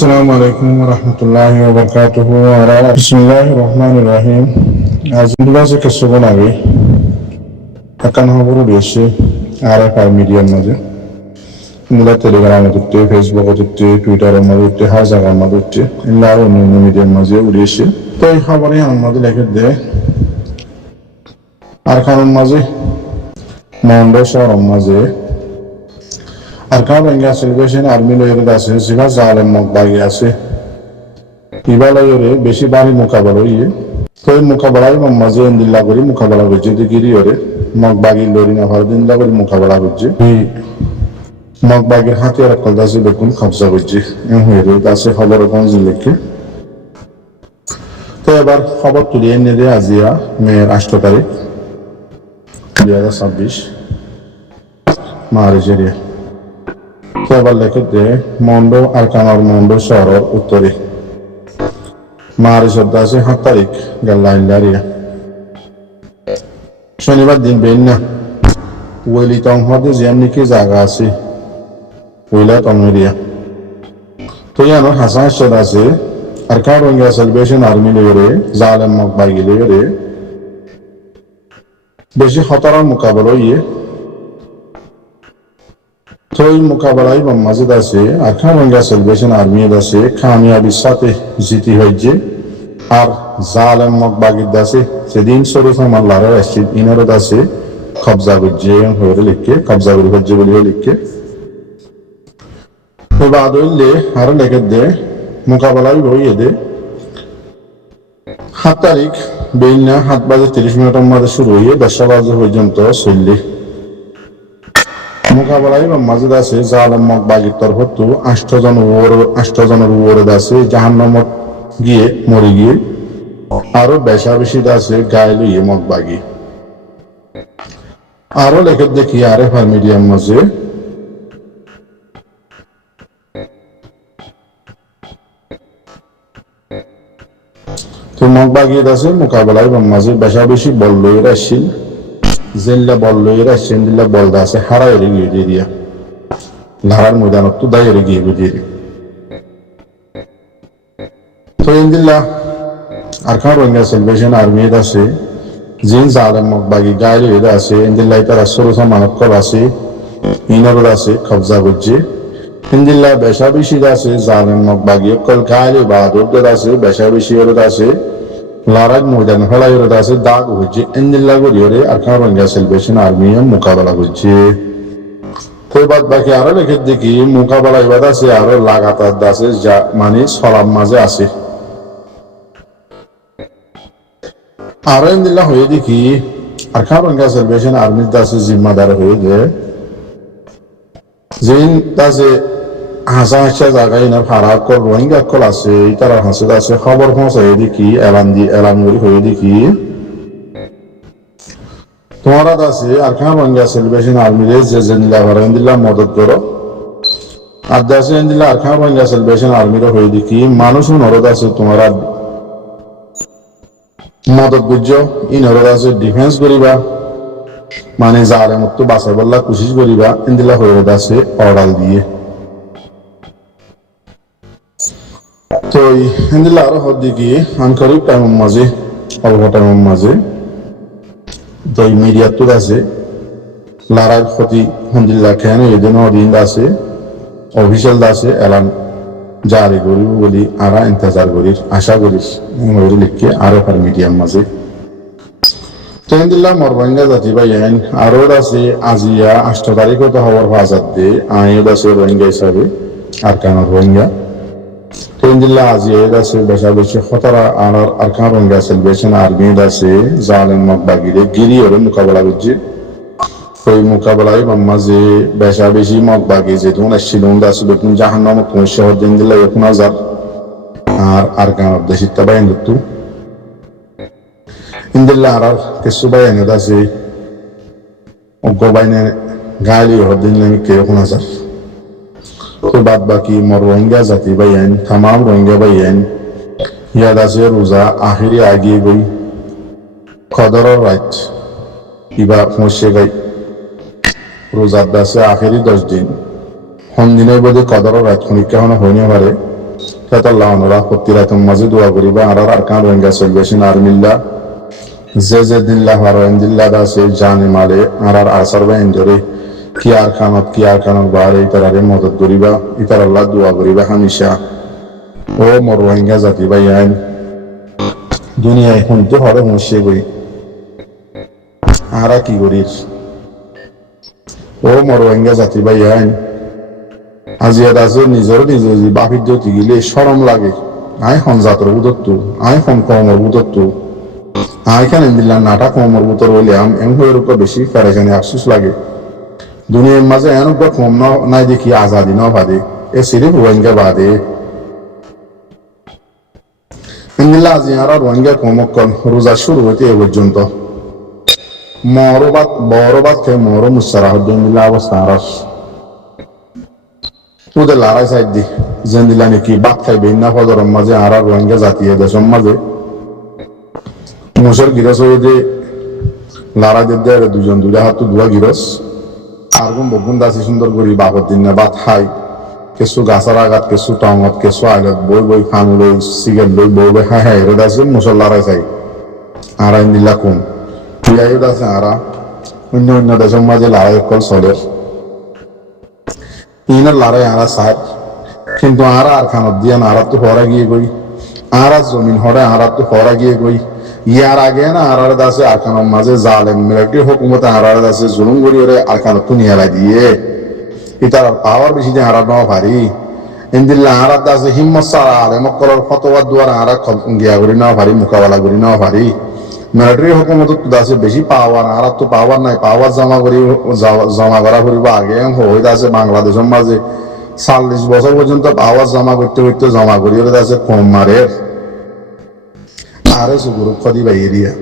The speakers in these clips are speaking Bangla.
আসসালামু আলাইকুম রহমতুল্লাহি ওয়া বারাকাতুহু। বিসমিল্লাহির রহমানির রহিম। আজ দুলাজে কেসবন আগে আকান খবর রয়েছে আর এক মিডিয়ার মাঝে মুলা টেলিগ্রাম হতে ফেসবুক হতে টুইটার মধ্যে হাজার মধ্যে ইল্লা অন্যান্য মিডিয়ার মাঝে উড়িয়েছে। তো এই খবরে আমাদের লেখে দেয় আর খানের মাঝে মন্ডল শহরের মাঝে Arkan Bengal celebration army লয়ের আছে জিবা জালেম মকবাগি আছে ইবা লয়ের বেশি বাড়ি মোকাবেলা হইয়ে তো এই মোকাবেলায় মাঝে এন্দিল্লা করি মোকাবেলা করছে গিরি ওরে মকবাগি লড়ি না ভারদিন্দা করে মোকাবেলা করছে এই মকবাগির হাতিয়ার কলদাসি বেকুন কবজা করছে হয়ে আছে খবর গঞ্জ লিখে তো এবার খবর তুলিয়ে এনে দেয় আজিয়া মেয়ের 8 তারিখ 2026 মার্চেরিয়া এবার লেখে দেয় মন্ড আরকানার মন্ড শহরের উত্তরে মারিসর দাসে 7 তারিখ গাল্লাইলারিয়া শনিবার দিন বেন না ওইলি তংহদে যেমনি কি জায়গা আছে ওইলা তংরিয়া তো ইয়ানো হাসান শদ আছে আরকান রোহিঙ্গা সেলিব্রেশন আর্মি লইরে জালেম মকবাগি লইরে বেশি খতরার মোকাবেলা ইয়ে তো এই মোকাবেলায় মাঝে আছে আরকান রোহিঙ্গা সেলিব্রেশন আর্মি আছে কামিয়াবির সাথে জিতি হয়েছে আর জালেম মকবাগির দাসে সেদিন শরীফ মাল্লার আসছে ইনারও দাসে কবজা করছে হয়ে লিখকে কবজা করে হচ্ছে বলে লিখকে তো বাদ হইলে আরো লেখে দে মোকাবেলায় হইয়ে দে 7 তারিখ বেইনা 7:30 মাঝে শুরু হয়ে 10 বাজে পর্যন্ত চললে মোকাবেলায় মাঝে আছে জালেম মকবাগির তরফ তো 8 জনের উপরে আছে জাহান্নামত গিয়ে মরে গিয়ে আরো বেশি আছে গায়ে লইয়ে মকবাগি আরো লেখে দেখি আরে ফার মিডিয়াম মাঝে তো মকবাগি আছে মোকাবেলায় মাঝে বেশি বল লইয়ে আসছিল জেল্লা বল লইয়ে আসছেন দিল্লা বল আছে হারাই গিয়ে দিয়ে দিয়া লাহার ময়দানত তো দাঁড়িয়ে গিয়ে দিয়ে দিয়ে তো ইন্দিল্লা আরকান রোহিঙ্গা সেলিব্রেশন আর্মি আছে জিন জালেম মকবাগি গায়ে লইয়ে আছে ইন্দিল্লা তারা সরসা মানব কর আছে ইনারদ আছে কবজা করছে ইন্দিল্লা বেশি আছে জালেম মকবাগি কল গায়ে বাহাদুর আছে বেশি আছে লারাজ ময়দান হলাই আছে দাগ হচ্ছে ইন্দিল্লা গড়িয়ে আরকান রোহিঙ্গা সেলিব্রেশন আর্মি মোকাবেলা করছে তো বাদ বাকি আরো লেখে দেখি মোকাবেলা এবার আছে আরো লাগাতার আছে যা মানে সলাম মাঝে আছে আরো ইন্দিল্লা হয়ে দেখি আরকান রোহিঙ্গা সেলিব্রেশন আর্মির দাসে জিম্মাদার হয়ে যায় জিন দাসে হাসা জায়গায় না ভাড়া কর রোহিঙ্গা কল আছে তারা হাসে আছে খবর পৌঁছাই দেখি এলান করে হয়ে দেখি তোমারা আছে আরকান রোহিঙ্গা সেলিব্রেশন আর্মিরে যে নিলা ভাড়া ইন্দিল্লা মদত করো আর দাসে ইন্দিল্লা আরকান রোহিঙ্গা সেলিব্রেশন আর্মিরে হয়ে দেখি মানুষ নরদ আছে তোমারা মদত বুঝছো ইনরদ আছে ডিফেন্স করিবা মানে জালে মত বাঁচাই বললা কোশিশ করিবা ইন্দিল্লা হয়ে আছে অর্ডার দিয়ে তো ইন্দিল্লা আরো হদ দেখি আনকারিক টাইমের মাঝে অল্প টাইমের মাঝে তো মিডিয়া তো আছে লারার ক্ষতি আলহামদুলিল্লাহ কেন এদিন দিন আছে অফিসিয়াল আছে এলান জারি করি বলি আরা ইন্তজার করি আশা করিস লিখকে আরো ফার মিডিয়ার মাঝে তো ইন্দিল্লা মরবাঙ্গা জাতি ভাই আরো আছে আজিয়া 8 তারিখে তো খবর বাজার দিয়ে আইন আছে রোহিঙ্গা হিসাবে আরকান রোহিঙ্গা তো ইন্দিল্লা আজিয়া আছে বেশি খতরা আরকান রোহিঙ্গা সেলিব্রেশন আর্মি আছে জালেম মকবাগিরে গিরি ওরে মোকাবেলা করছে ওই মোকাবেলায় মাঝে বেশি মকবাগি যে তোমার আসছিল আছে বেতন জাহান্নামত কোন শহর দিন দিল্লা 1000 আর আরকান দেশিতা বাইন তো ইন্দিল্লা আর কিছু বাইন আছে অজ্ঞ বাইনে গালি হদিন আমি কে 1000 তো বাদ বাকি রোহিঙ্গা জাতি বাইন তাম রোহিঙ্গা বাইন ইয়াদ আছে রোজা আখিরি আগিয়ে গই কদরের রাত ইবা পৌঁছে গাই রোজার দাসে আখেরি 10 দিন হন দিনের বোধে কদরের রাত খনিকা হয়নি পারে ফেতাল্লাহ ওরা হত্তিরাতম মাঝে দোয়া করিবা আর আর কান রোহিঙ্গা চলবেছেন আর মিল্লা যে দিল্লা হারোয়েন দিল্লা দাসে জানে মালে আর আসার বা এনজরে কি আর খানত বাহারে ইতারে মদত করিবা ইতার আল্লাহ দোয়া করিবা হামিশা ও মোর রোহিঙ্গা জাতি ভাই আইন দুনিয়ায় শুনতে হরে হুঁশে গই আরা কি করিস ও মোর রোহিঙ্গা জাতি ভাই আইন আজিয়া দাসে নিজের বাপির জ্যোতি গিলে সরম লাগে আই হন জাতর বুদত্তু আই হন কমর বুদত্তু আইখানে দিল্লা নাটা কমর বুতর হইলে এম হয়ে রূপ বেশি ফেরেখানে আফসুস লাগে দুনিয়ার মাঝে এন কম নাই দেখি আজাদি ন বাদে এ সিরিফ রোহিঙ্গা বাদে ইন্দিল্লা আজি আর রোহিঙ্গা কমকল রোজা শুরু হইতে এ পর্যন্ত বড়বাদ খেয়ে মর মুসারা হদ্দিল্লা অবস্থা আরস ওদের লড়াই সাইড দি যেন দিলা নাকি বাদ খাইবে না ফজরের মাঝে আর রোহিঙ্গা জাতি দেশের মাঝে মুসর গিরস হয়ে যে লড়াই দিয়ে দুজন দুইটা হাত দুয়া গিরস আর কোন বগুন দাসি সুন্দর করি বাপর দিন না বাদ খাই কিছু গাছার আঘাত কিছু টঙত কিছু আগত বই ফান লই সিগারেট লই বই হ্যাঁ এর দাসে মুসর লড়াই চাই আর দিলা কম তুই দাসে আরা অন্য দেশের মাঝে লড়াই কল চলে ইনার লড়াই আরা চাই কিন্তু আরা আর খানত দিয়ে আরা তো হরা গিয়ে গই আরা জমিন হরে আরা তো হরা গিয়ে গই ইয়ার আগে না আর দাসে আর খানের মাঝে জালেম মিলিটারি হুকুমতে আর দাসে জুলুম করি ওরে আর খানত তো নিয়ে দিয়ে ইতার পাওয়ার বেশি যে হারা নেওয়া পারি ইন্দিল্লা আর দাসে হিম্মত সারা আলেম করার ফতোয়ার দুয়ার আর গিয়া করি নেওয়া পারি মোকাবেলা করি নেওয়া পারি মিলিটারি হুকুমত তো দাসে বেশি পাওয়ার আর তো পাওয়ার নাই পাওয়ার জমা করা করিব আগে হয়ে দাসে বাংলাদেশের মাঝে 40 বছর পর্যন্ত পাওয়ার জমা করতে জমা করি ওরে দাসে কম মারে আরে সুগুরু খদি ভাই এরিয়া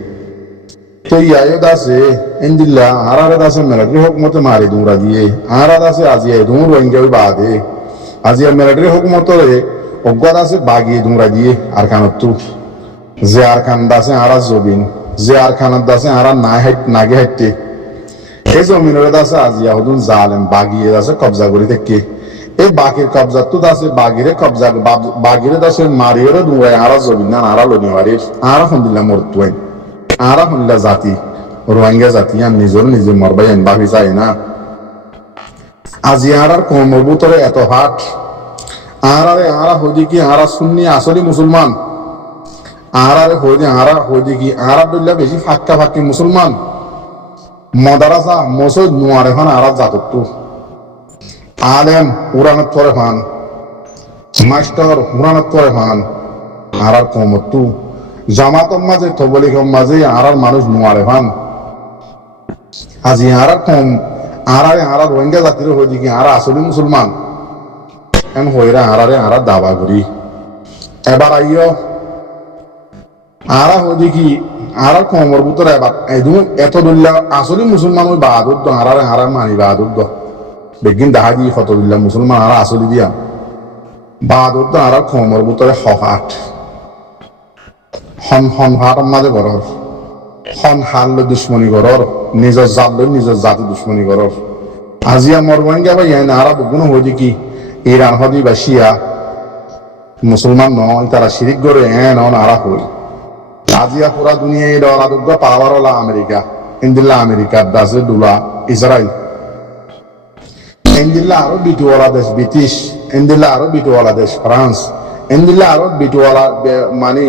তো ইয়ায়ো দাসে ইন্দিল্লা আর দাসে মিলিটারি হুকুমতে মারি দুমরা দিয়ে আর দাসে আজিয়া দুম রোহিঙ্গা বাদে আজিয়া মিলিটারি হুকুমত অজ্ঞ দাসে বাগিয়ে দুমরা দিয়ে আর খানত যে আর খান দাসে আর জবিন যে আর খানার দাসে আর নাগে হাইতে এই জমিনের দাসে আজিয়া হদুন জালেম বাগিয়ে দাসে কবজা করি থেকে এই বাকির কবজা তো দাসে বাগিরে কবজা বাগিরে দাসে মারিয়ে দুমরাই আর জবিন না আর লনি মারি আর হন্দিল্লা মরতুয়াই আর হন্দিল্লা জাতি রোহিঙ্গা জাতি আর নিজে মরবাই বাকি চাই না আজি আর কমবুতরে এত হাট আর হইদি কি আর সুন্নি আসলি মুসলমান আর হইদি কি আর দুল্লা বেশি ফাক্কি মুসলমান মদারাসা মসজিদ নোয়ার এখন আর জাতকটু আলেম উড়ানত পরে ফান মাস্টার উড়ানত পরে ফান আর কমতু জামাতর মাঝে তবলিগর মাঝে আর মানুষ নোয়ারে ফান আজি আর কম আর রোহিঙ্গা জাতির হইদি কি আর আসলি মুসলমান এন হইরা আর দাবা করি এবার আইয় আর হইদি কি আর কমর ভিতরে এবার এত দুল্লা আসলি মুসলমান ওই বাহাদুর আর মানি বাহাদুর বেগিন দেখা দিয়ে কত দুল্লা মুসলমান আর আসলি দিয়া বাহাদুর আর কমর ভিতরে হাট হন হাট মাঝে ঘরর হন হাল দুশ্মনী ঘরর নিজের জাত নিজের জাতি দুশ্মনী ঘরর আজিয়া মরবাঙ্গা বা ইয়ান আর বগুন হইদি কি ইরান হদি বা শিয়া মুসলমান নয় তারা শিরিক করে আরা হই আজিয়া পুরা দুনিয়া এই ডলাদুগ্গ পাওয়ার হলা আমেরিকা ইন্দিল্লা আমেরিকার দাসে দুলা ইসরায়েল ইন্দিল্লা আরো বিটুওয়ালা দেশ ব্রিটিশ ইন্দিল্লা আরো বিটুওয়ালা দেশ ফ্রান্স ইন্দিল্লা আরো বিটুওয়ালা মানে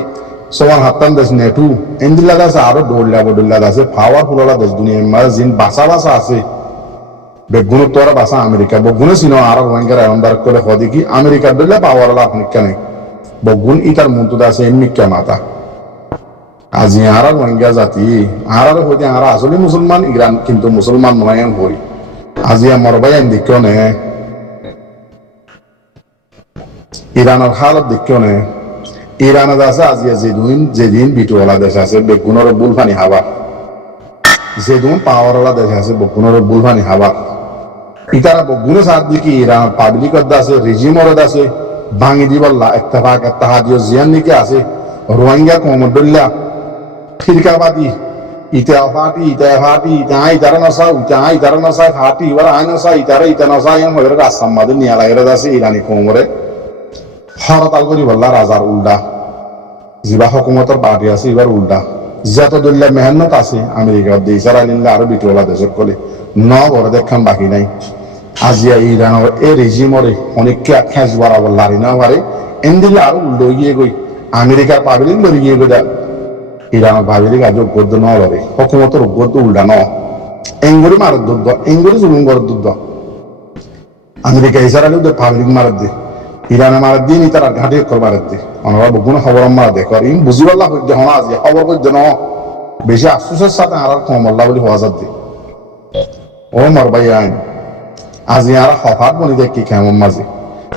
সমান হাত্তান দেশ নেটু ইন্দিল্লা দাসে আরো ডোল্লা দাসে পাওয়ারফুল হলা দেশ দুনিয়ার মাঝে জিন বাসা আছে বেগুন তোরা বাসা আমেরিকা বগুনে চিনো আর রোহিঙ্গার এমনদার করে হদি কি আমেরিকার দলে পাওয়ার হলা আপনি কেন বগুন ইটার মন্ত্র দাসে এমনি কে মাতা আজি আর রোহিঙ্গা জাতি আর হইতে আর আসলে মুসলমান ইরান কিন্তু মুসলমান নয় হই আজি আমার ভাই দেখিও নে ইরানের হালত দেখিও নে ইরানের আছে আজি যেদিন বিটুওয়ালা দেশ আছে বেগুনের বুলফানি হাবা যেদিন পাওয়ারওয়ালা দেশ আছে বেগুনের বুলফানি হাবা ইতারা বগুনে সাথ দিকে ইরান পাবলিকত আছে রেজিমর আছে ভাঙি দিবল্লা এত্তেফাকিয় জিয়ান নিকে আছে রোহিঙ্গা কমদুল্লাহ ফিরকাবাদী ইতারা নসা ফাটি ইবার আই নসা ইতারা নসা এম হয়ে রাস্তার মাঝে নিয়ে লাগে আছে ইরানি কোমরে হরতাল করি বললা রাজার উল্টা যিবা হকুমতর পার্টি আছে এবার উল্টা যত দলীয় মেহনত আছে আমেরিকার দিয়ে ইসরায়েল আরো বিটলা দেশত কলে ন ঘরে দেখান বাকি নাই আজিয়া ইরানের এই রেজিমরে অনেককে খেঁচ বাড়াবো লারি না পারে এনদিলে আরো উল্টো গিয়ে গই আমেরিকার পাবলিক লড়ি গিয়ে গই ইরানের পাবলিক আজ উগ্রদ ন লড়ে হকুমতর উগ্রদ উল্টা ন এঙ্গুরি মারত দুধ এঙ্গুরি জুলুম করে দুধ আমেরিকা ইসরায়েল পাবলিক মারত দে ইরানে মারত দিয়ে নি তারা ঘাটে কর মারত দে অনরা বগুন খবর মারা দেখো ইম বুঝিবাল্লা হইতে হনা আজি খবর কইতে ন বেশি আফসোসের সাথে আর কম আল্লাহ বলি হওয়া যাচ্ছে ও মর ভাই আইন আজি আর হঠাৎ বলি দেখি কেমন মাঝে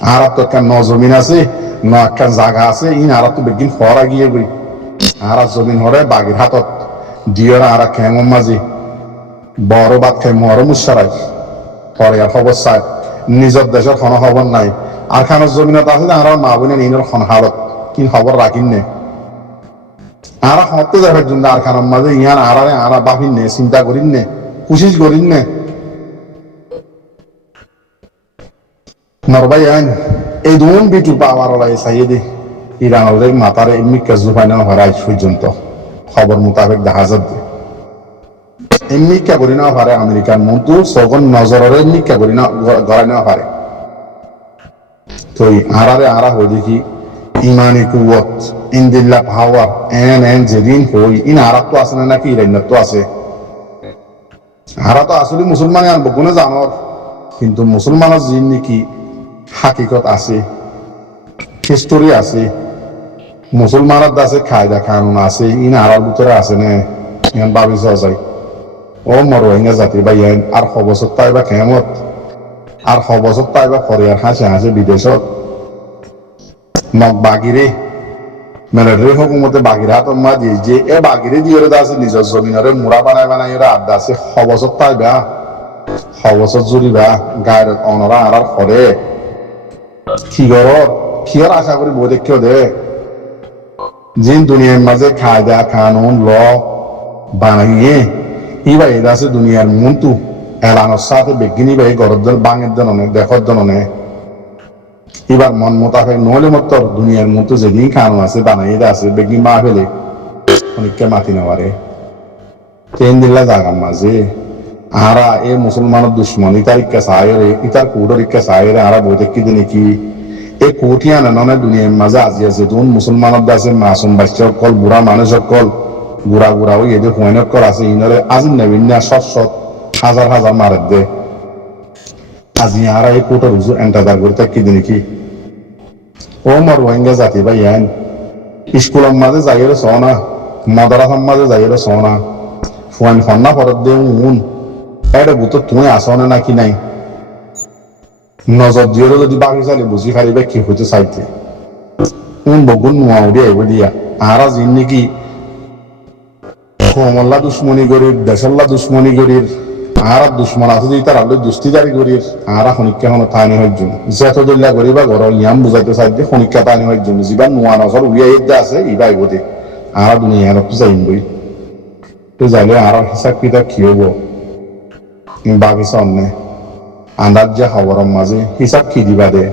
আর তো একটা নজমিন আছে ন একটা জায়গা আছে ইন আর তো বেগিন হরা গিয়ে গই আর জমিন হরে বাগের হাতত দিয়র আর কেমন মাঝে বড় বাদ খাই মর মুসারাই পরে আর খবর চাই নিজের দেশের কোনো খবর নাই আর খানের জমিনত আছে আর মা বোনের ইনের খন হালত কি খবর রাখিন নে আর হতে যাবে জন্য আর খানের মাঝে ইয়ান আর বাফিন নে চিন্তা করিন নে কোশিশ করিন নে নরবাই আইন এই দুন বিটু পাওয়ার লাই সাইয়ে ইরানের মাতার এমনি কাজু ফাইনাল হওয়ার আজ পর্যন্ত খবর মোতাবেক দেখা যাচ্ছে এমনি কে করি না পারে আমেরিকার মন্ত্রী সগন নজরের এমনি কে করি না গড়াই না পারে তো আরারে আরা হই দেখি ইমানি কুয়ত ইনদিল্লা পাওয়ার এন যেদিন হই ইন আরাত তো আছে না নাকি ইরানত তো আছে আরা তো আসলে মুসলমান আনবো কোনো জানর কিন্তু মুসলমানের জিন নাকি হাকিকত আছে হিস্টোরি আছে মুসলমানের আছে কায়দা কানুন আছে ইন আরার ভিতরে আছে না ইয়ান ভাবি যায় ও মর রোহিঙ্গা জাতি বা ইয়ান আর খবসত তাইবা কেমত আর খবসত তাইবা ফরিয়ার হাসে হাসে বিদেশত মগ বাগিরে মিলিটারি হুকুমতে বাগিরা হাত মা দিয়ে যে এ বাগিরে দিয়ে আছে নিজের জমিনরে মুড়া বানাই ওরা আড্ডা আছে খবসত তাইবা খবসত জুড়িবা গায়ের অনরা আর ফরে কি গরর কি আর আশা করি বই দেখেও দে জিন দুনিয়ার মাঝে কায়দা কানুন ল বানাইয়ে ইবা এরা আছে দুনিয়ার মন্তু এলানোর সাথে বেগিনি বাই গরদ্দন বাঙের দননে দেখর দননে এবার মন মোতাবেক নহলে মত দুনিয়ার মতো যেদিন কানুন আছে বানাইয়ে আছে বেগিন মা ফেলে অনেককে মাতি নেওয়ারে ট্রেন দিল্লা জাগার মাঝে আরা এ মুসলমানের দুশ্মন ইতার ইচ্ছা সাহেরে ইতার কুটোর ইচ্ছা সাহেরে আরা বই দেখি দিনে কি এ কোটিয়া নাননে দুনিয়ার মাঝে আজি আছে তুন মুসলমানের দাসে মাসুম বাচ্চা কল বুড়া মানুষ কল গুড়া গুড়া ওই এদের হুয়াইনত কল আছে ইনারে আজি নেবিন না শত হাজার হাজার মারের দে আজি আরা এই কোটোর হুজুর এন্টাদার করে থাকি দিনে কি ও মর রোহিঙ্গা জাতি ভাই আইন স্কুলের মাঝে যাইয়ের সোনা মাদ্রাসার মাঝে যাইয়ের সোনা ফুয়ান ফন্না ফরত দে উন এটা বুতো তুমি আসো না নাকি নাই নজর দিয়ে যদি বাকি চালি বুঝি পারিবে কি হইতে চাইতে উন বগুন নোয়া উড়ি আইব দিয়া আরা জিন নাকি কমল্লা দুশ্মনী করির দেশল্লা দুশ্মনী করির আর দুশ্মন আছে যদি তার আলো দুস্তিদারি করির আরা খনিকা হন তানি হওয়ার জন্য যেত দল্লা করিবা ঘর ইয়াম বুঝাইতে চাইতে খনিকা তানি হওয়ার জন্য যিবা নোয়া নজর উড়িয়া ইদ্যা আছে ইবা আইবতে আরা দুনিয়ার যাইম বই তো যাইলে আর হিসাব কিতাব কি হবো বাগিচা অন্যে আন্দাজ যে খবরের মাঝে হিসাব কি দিবা দে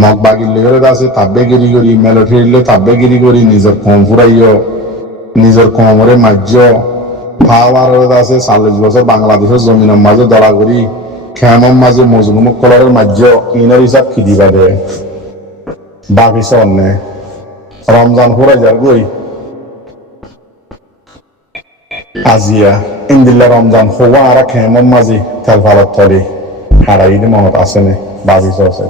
মগ বাগির লেগরে আছে তাব্বেগিরি করি মেলোঠিলে তাব্বেগিরি করি নিজের কম ফুরাইও নিজের কমরে মাজ্য পাওয়ার আছে 40 বছর বাংলাদেশের জমিনের মাঝে দলা করি খেমর মাঝে মজলুম কলরের মাজ্য ইনার হিসাব কি দিবা দে বাগিচা অন্যে রমজান ফুরাই যার গই আজিয়া ইন্দিল্লা রমজান হওয়া আর খেমর মাঝে তেল ফালত তলে হারাই মনত আছে নে বাগিচা আছে